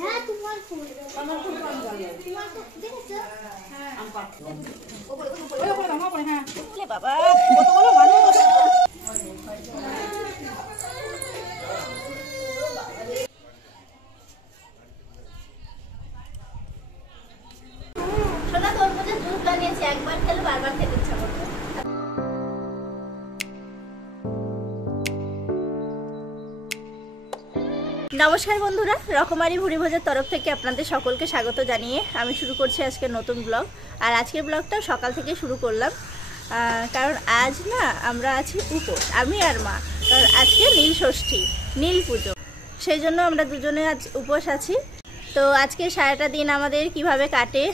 হ্যাঁ তোমার ফুল আমার ফুল কম জানো তোমার তো দেখেছো হ্যাঁ আম পাত ওপরে হ্যাঁ ওরে বাবা কতগুলো মানুষ সোনা তরমুজের জুস বানিয়েছি একবার খেলে বারবার খেতে ইচ্ছা করবে। নমস্কার বন্ধুরা, রকমারি ভুরিভোজের তরফ থেকে আপনাদের সকলকে স্বাগত জানিয়ে আমি শুরু করছি আজকে নতুন ব্লগ। আর আজকের ব্লগটা সকাল থেকে শুরু করলাম, কারণ আজ না আমরা আছি উপোস, আমি আর মা। কারণ আজকে নীল ষষ্ঠী, নীল পুজো, সেই জন্য আমরা দুজনে আজ উপোস আছি। তো আজকে সারাটা দিন আমাদের কিভাবে কাটে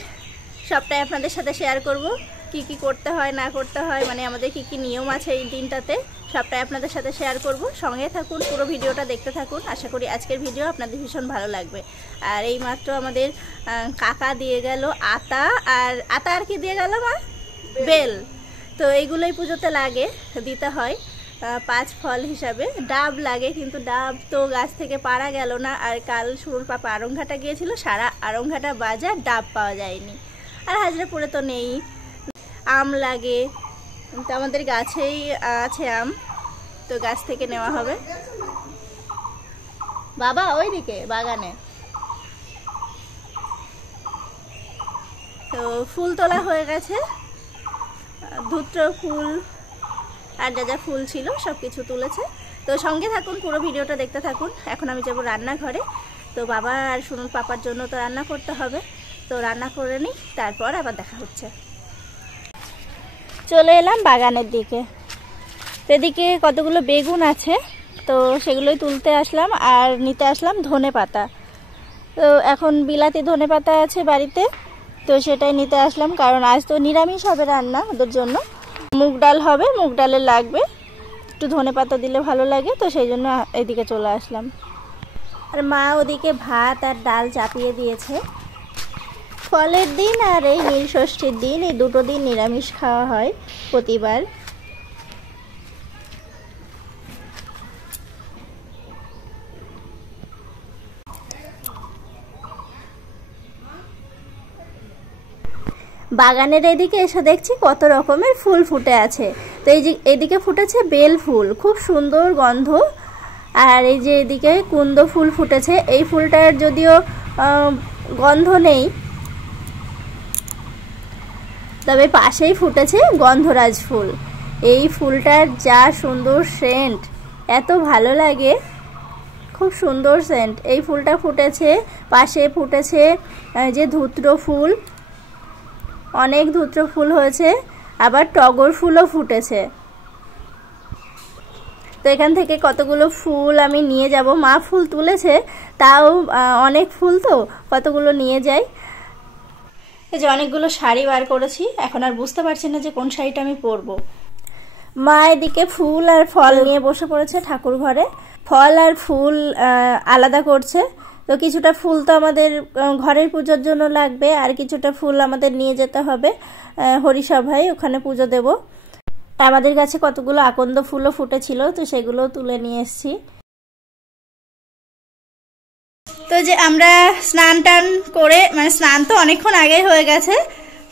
সবটাই আপনাদের সাথে শেয়ার করব। কি কি করতে হয় না করতে হয়, মানে আমাদের কি কি নিয়ম আছে এই দিনটাতে, সবটাই আপনাদের সাথে শেয়ার করব। সঙ্গে থাকুন, পুরো ভিডিওটা দেখতে থাকুন। আশা করি আজকের ভিডিও আপনাদের ভীষণ ভালো লাগবে। আর এই মাত্র আমাদের কাকা দিয়ে গেল আতা আর কি দিয়ে গেল মা? বেল। তো এইগুলোই পুজোতে লাগে, দিতে হয় 5 ফল হিসাবে। ডাব লাগে, কিন্তু ডাব তো গাছ থেকে পাড়া গেল না। আর কাল সুরুর পাপা আরংঘাটা গিয়েছিল, সারা আরংঘাটা বাজার ডাব পাওয়া যায়নি। আর হাজরাপুরে তো নেই। আম লাগে, তো আমাদের গাছেই আছে আম, তো গাছ থেকে নেওয়া হবে। বাবা ওইদিকে বাগানে। তো ফুল তোলা হয়ে গেছে, ধূত্র ফুল আর যা যা ফুল ছিল সব কিছু তুলেছে। তো সঙ্গে থাকুন, পুরো ভিডিওটা দেখতে থাকুন। এখন আমি যাব রান্নাঘরে। তো বাবা আর সুনুর পাপার জন্য তো রান্না করতে হবে, তো রান্না করে নিই, তারপর আবার দেখা হচ্ছে। চলে এলাম বাগানের দিকে। এদিকে কতগুলো বেগুন আছে, তো সেগুলোই তুলতে আসলাম। আর নিতে আসলাম ধনে পাতা। তো এখন বিলাতি ধনে পাতা আছে বাড়িতে, তো সেটাই নিতে আসলাম। কারণ আজ তো নিরামিষ হবে রান্না ওদের জন্য। মুগ ডাল হবে, মুগ ডালের লাগবে, একটু ধনে পাতা দিলে ভালো লাগে, তো সেই জন্য এদিকে চলে আসলাম। আর মা ওদিকে ভাত আর ডাল চাপিয়ে দিয়েছে। ফলের দিন আর এই নীল ষষ্ঠীর দিন, এই দুটো দিন নিরামিষ খাওয়া হয় প্রতিবার। বাগানের এদিকে এসে দেখছি কত রকমের ফুল ফুটে আছে। তো এই যে এদিকে ফুটেছে বেল ফুল, খুব সুন্দর গন্ধ। আর এই যে এদিকে কুন্দ ফুল ফুটেছে। এই ফুলটার যদিও গন্ধ নেই, তবে পাশেই ফুটেছে গন্ধরাজ ফুল। এই ফুলটার যা সুন্দর সেন্ট, এত ভালো লাগে, খুব সুন্দর সেন্ট। এই ফুলটা ফুটেছে, পাশে ফুটেছে যে ধূত্র ফুল, অনেক ধূত্র ফুল হয়েছে, আবার টগর ফুলও ফুটেছে। তো এখান থেকে কতগুলো ফুল আমি নিয়ে যাব। মা ফুল তুলেছে, তাও অনেক ফুল, তো কতগুলো নিয়ে যাই। এই যে অনেকগুলো শাড়ি বার করেছি, এখন আর বুঝতে পারছি না যে কোন শাড়িটা আমি পরবো। মা এদিকে ফুল আর ফল নিয়ে বসে পড়েছে ঠাকুর ঘরে। ফল আর ফুল আলাদা করছে। তো কিছুটা ফুল তো আমাদের ঘরের পুজোর জন্য লাগবে, আর কিছুটা ফুল আমাদের নিয়ে যেতে হবে হরিসভায়, ওখানে পুজো দেব। আমাদের কাছে কতগুলো আকন্দ ফুলও ফুটেছিল, তো সেগুলো তুলে নিয়ে এসেছি। তো যে আমরা স্নান টান করে, মানে স্নান তো অনেকক্ষণ আগেই হয়ে গেছে,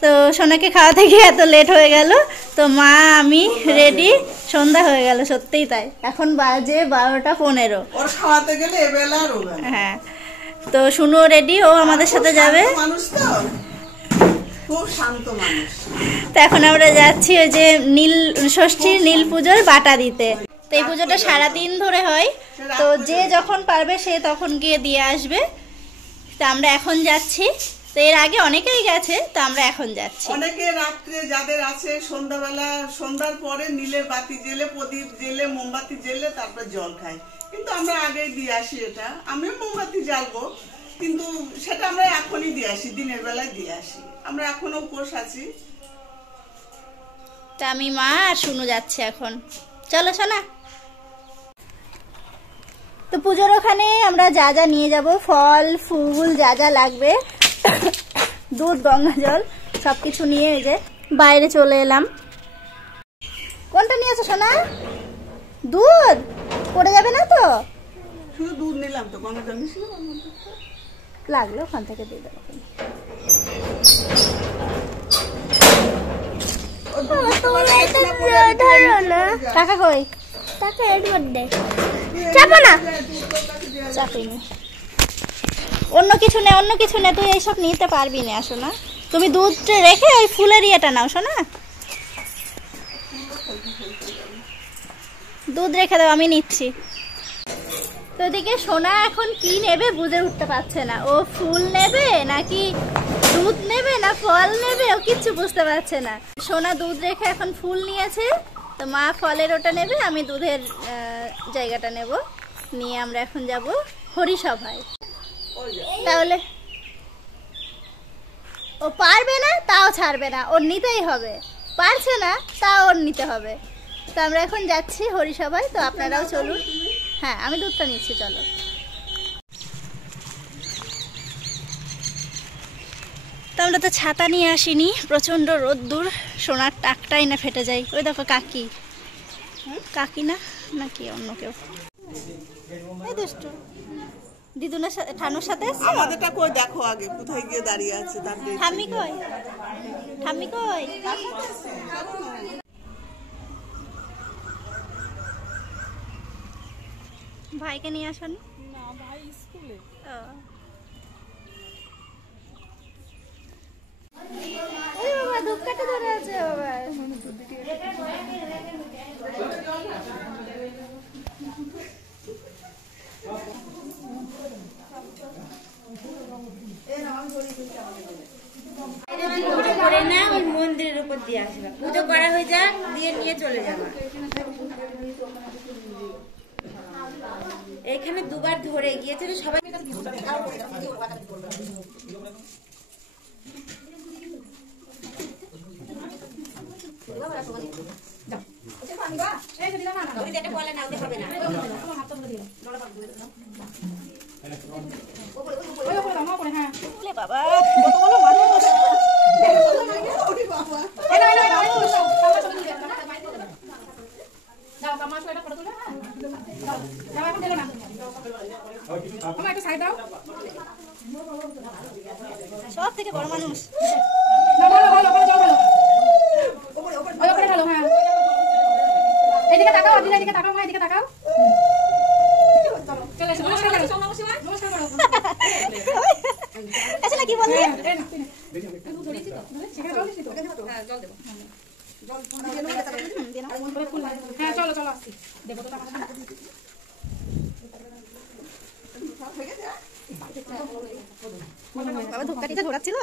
তো সোনাকে খাওয়াতে গিয়ে এত লেট হয়ে গেল। তো মা আমি রেডি, সন্ধ্যা হয়ে গেল, সত্যিই তাই। এখন বাজে 12:15। হ্যাঁ, তো শুনো রেডি, ও আমাদের সাথে যাবে। তো এখন আমরা যাচ্ছি ওই যে নীল ষষ্ঠীর নীল পুজোর বাটা দিতে। তো এই পুজোটা সারাদিন ধরে হয়, তো যে যখন পারবে সে তখন গিয়ে দিয়ে আসবে। তো আমরা এখন যাচ্ছি। তো এর আগে অনেকেই গেছে, তো আমরা এখন যাচ্ছি। অনেকে রাত্রে যাদের আছে সন্ধ্যাবেলা, সন্ধ্যার পরে নীলের বাতি জেলে, প্রদীপ জেলে, মোমবাতি জেলে তারপর জল খায়। কিন্তু আমরা আগেই দিয়ে আসি। এটা আমিও মোমবাতি জ্বালবো, কিন্তু সেটা আমরা এখনই দিয়ে আসি, দিনের বেলায় দিয়ে আসি। আমরা এখনো উপোস আছি। তা আমি মা আর শুনু যাচ্ছে এখন। চলো শোনা। তো পুজোর ওখানে আমরা যা যা নিয়ে যাব, ফল ফুল যা যা লাগবে, দুধ গঙ্গা জল সবকিছু নিয়ে এই যে বাইরে চলে এলাম। কোনটা নিয়েছো সোনা? দুধ পড়ে যাবে না তো? শুধু দুধ নিলাম তো, গঙ্গা জল মিশিয়ে লাগলো ওখান থেকে দিয়ে দেবো। টাকা কই? টাকা এর মধ্যে চাপো না, চাপিনি। অন্য কিছু নে, অন্য কিছু নে, তুই এইসব নিতে পারবি না। আসো না, তুমি দুধ রেখে ওই ফুলের ইয়েটা নাও। শোনা, দুধ রেখে দাও, আমি নিচ্ছি। তো এদিকে সোনা এখন কি নেবে বুঝে উঠতে পারছে না। ও ফুল নেবে নাকি দুধ নেবে না ফল নেবে, ও কিচ্ছু বুঝতে পারছে না। সোনা দুধ রেখে এখন ফুল নিয়েছে, তো মা ফলের ওটা নেবে, আমি দুধের জায়গাটা নেব। নিয়ে আমরা এখন যাব হরিসভায়। তাহলে ও পারবে না তাও ছাড়বে না, ওর নিতেই হবে। পারছে না তাও ওর নিতে হবে। তো আমরা এখন যাচ্ছি হরিসভায়, তো আপনারাও চলুন। হ্যাঁ, আমি দুধটা নিচ্ছি, চলো। তো আমরা তো ছাতা নিয়ে আসিনি, প্রচণ্ড রোদ্দুর, সোনার টাকটাই না ফেটে যায়। ওই দেখো কাকি, কাকি না নাকি অন্য কেউ। এই দুষ্টু দিদুনের সাথে, ঠানুর সাথে এসছো? আমাদেরটা কই দেখো আগে কোথায় গিয়ে দাঁড়িয়ে আছে তার দেখি। ঠাম্মি কই? ঠাম্মি কই? ভাইকে নিয়ে আসুন না, ভাই স্কুলে। ও বাবা, ধূপকাঠি ধরে আছে বাবা। করে না, ওই মন্দিরের উপর দিয়ে আসবে, পুজো করা হয়ে যাক, দিয়ে নিয়ে চলে যাবা। এখানে দুবার ধরে গিয়েছিল সবাই। বলে না, ওদের হবে না। বাবা কত বড় মানুষ। সব থেকে বড় মানুষ। এদিকে তাকাও, এদিকে তাকাও, এদিকে তাকাও। আচ্ছা কি বললি? হ্যাঁ চলো চলো, আসছি দেবো তো টাকা। বাবা ধূপকাঠিটা ঘোরাচ্ছিল।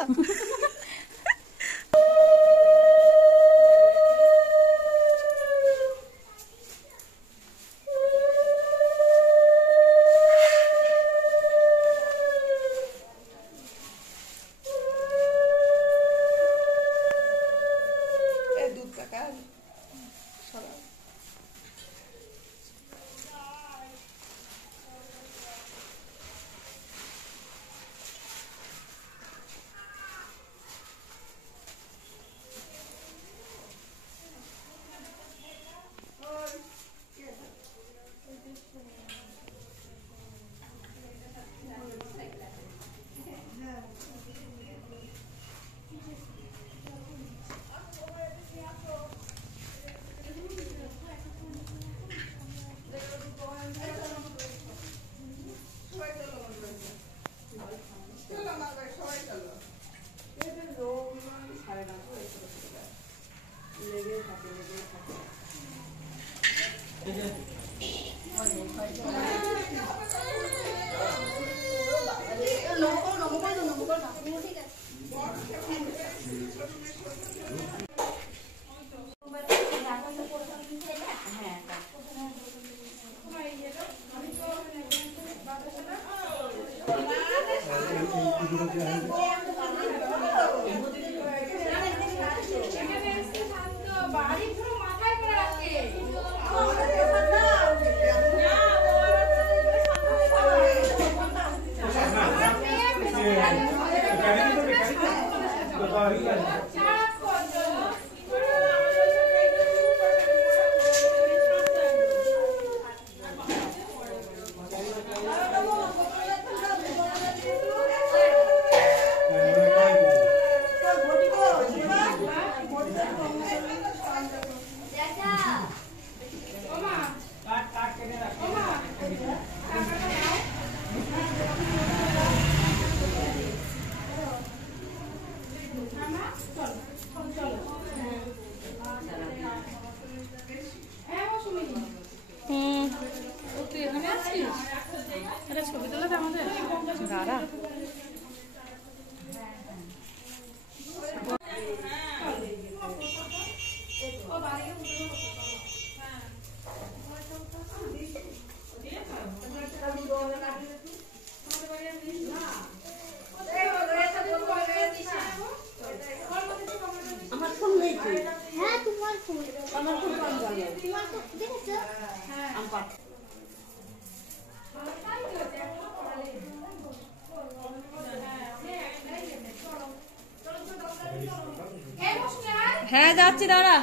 হ্যাঁ যাচ্ছি দাঁড়া।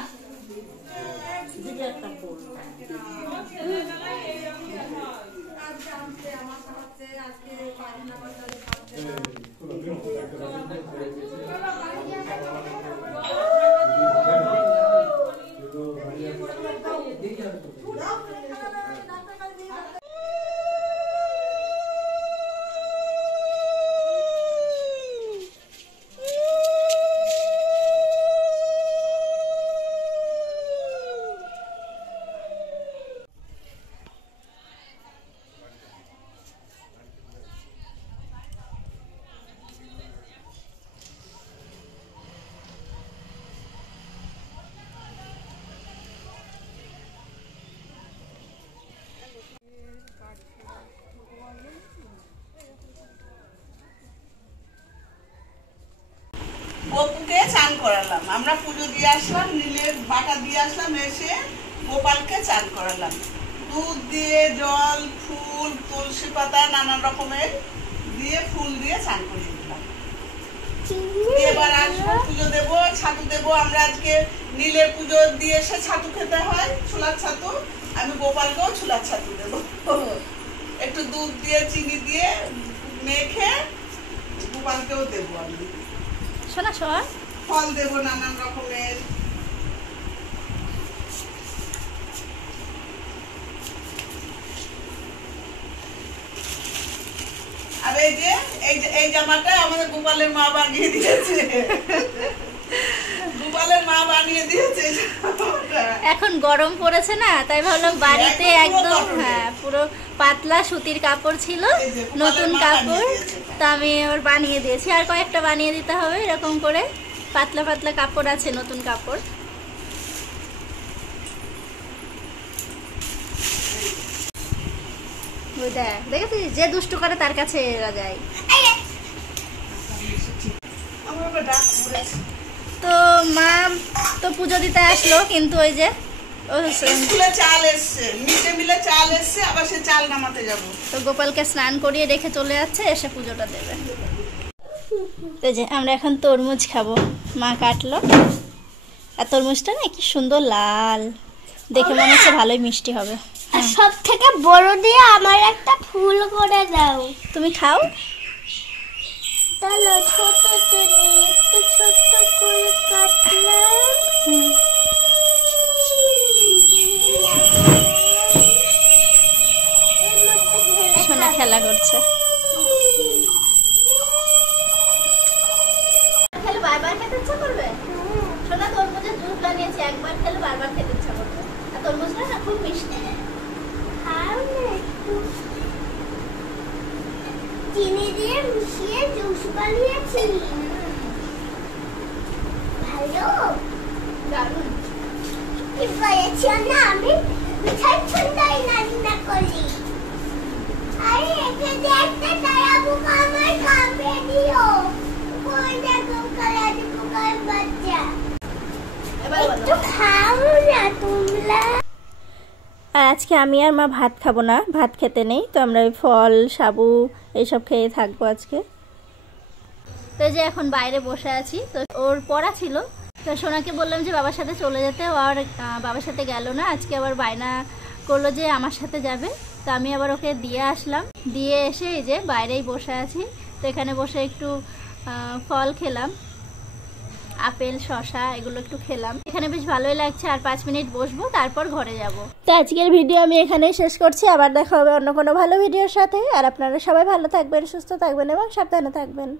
গোপুকে চান করালাম, আমরা পুজো দিয়ে আসলাম, নীলের বাটা দিয়ে আসলাম, এসে গোপালকে চান করালাম। দুধ দিয়ে, জল, ফুল, তুলসী পাতা, নানান রকমের দিয়ে ফুল দিয়ে চান করিয়ে দিলাম। এবার আসবো, পুজো দেবো, ছাতু দেবো। আমরা আজকে নীলের পুজো দিয়ে এসে ছাতু খেতে হয়, ছোলার ছাতু। আমি গোপালকেও ছোলার ছাতু দেবো, একটু দুধ দিয়ে চিনি দিয়ে মেখে গোপালকেও দেবো। আমি শোনা শোন, ফল দেবো নানান রকমের। আর এই জামাটা আমাদের গোপালের মা বানিয়ে দিয়েছে। গোপালের মা বানিয়ে দিয়েছে এই জামাটা। এখন গরম পড়েছে না, তাই ভাবলাম বাড়িতে একদম একদম কাপড়। হ্যাঁ পুরো পাতলা সুতির কাপড় ছিল, এই যে গোপালের নতুন মা কাপড়, বানিয়ে দিয়েছে। তা আমি ওর বানিয়ে দিয়েছি। আর কয়েকটা বানিয়ে দিতে হবে, এরকম করে পাতলা পাতলা কাপড় আছে, নতুন কাপড়। ওই দেখ, দেখেছিস যে দুষ্টু করে তার কাছে এরা যায়। আমার আবার ডাক পড়েছে। তো মা তো পুজো দিতে আসলো, কিন্তু ওই যে ও স্কুলে চাল এসছে, মিটে মিলে চাল এসছে, আবার সে চাল নামাতে যাবো। তো গোপালকে স্নান করিয়ে রেখে চলে যাচ্ছে, এসে পুজোটা দেবে। তো যে আমরা এখন তরমুজ খাবো, মা কাটলো। আর তরমুজটা না কি সুন্দর লাল, দেখে মনে হচ্ছে ভালোই মিষ্টি হবে। আর সব থেকে বড় দিয়ে আমার একটা ফুল করে দাও। তুমি খাও। তাহলে ছোট করে একটু ছোট করে কাটলাম। সোনা খেলা করছে। খেলে বারবার খেতে ইচ্ছা করবে। সোনা তরমুজের জুস বানিয়েছি, একবার খেলে বারবার খেতে ইচ্ছা করবে। আর তরমুজটা না খুব মিষ্টি। খাও না একটু। চিনি দিয়ে মিশিয়ে জুস বানিয়েছি। ভালো দারুণ। কি বলেছি না, আমি মিঠাই ঠান্ডাই রান্না করি। আরে একে দেখতে তারাবু আমার কাপে দিও। কোন দেখো কালার পোকার বাচ্চা। এবার একটু বলো। খাও না তোমরা। আর আজকে আমি আর মা ভাত খাবো না, ভাত খেতে নেই। তো আমরা ওই ফল, সাবু এইসব খেয়ে থাকবো আজকে। তো যে এখন বাইরে বসে আছি, তো ওর পড়া ছিল, তো সোনাকে বললাম যে বাবার সাথে চলে যেতে। ও আর বাবার সাথে গেল না, আজকে আবার বায়না করলো যে আমার সাথে যাবে। তো আমি আবার ওকে দিয়ে আসলাম, দিয়ে এসে এই যে বাইরেই বসে আছি। তো এখানে বসে একটু ফল খেলাম, আপেল, শসা এগুলো একটু খেলাম। এখানে বেশ ভালোই লাগছে। আর 5 মিনিট বসবো, তারপর ঘরে যাব। তো আজকের ভিডিও আমি এখানেই শেষ করছি। আবার দেখা হবে অন্য কোনো ভালো ভিডিওর সাথে। আর আপনারা সবাই ভালো থাকবেন, সুস্থ থাকবেন এবং সাবধানে থাকবেন।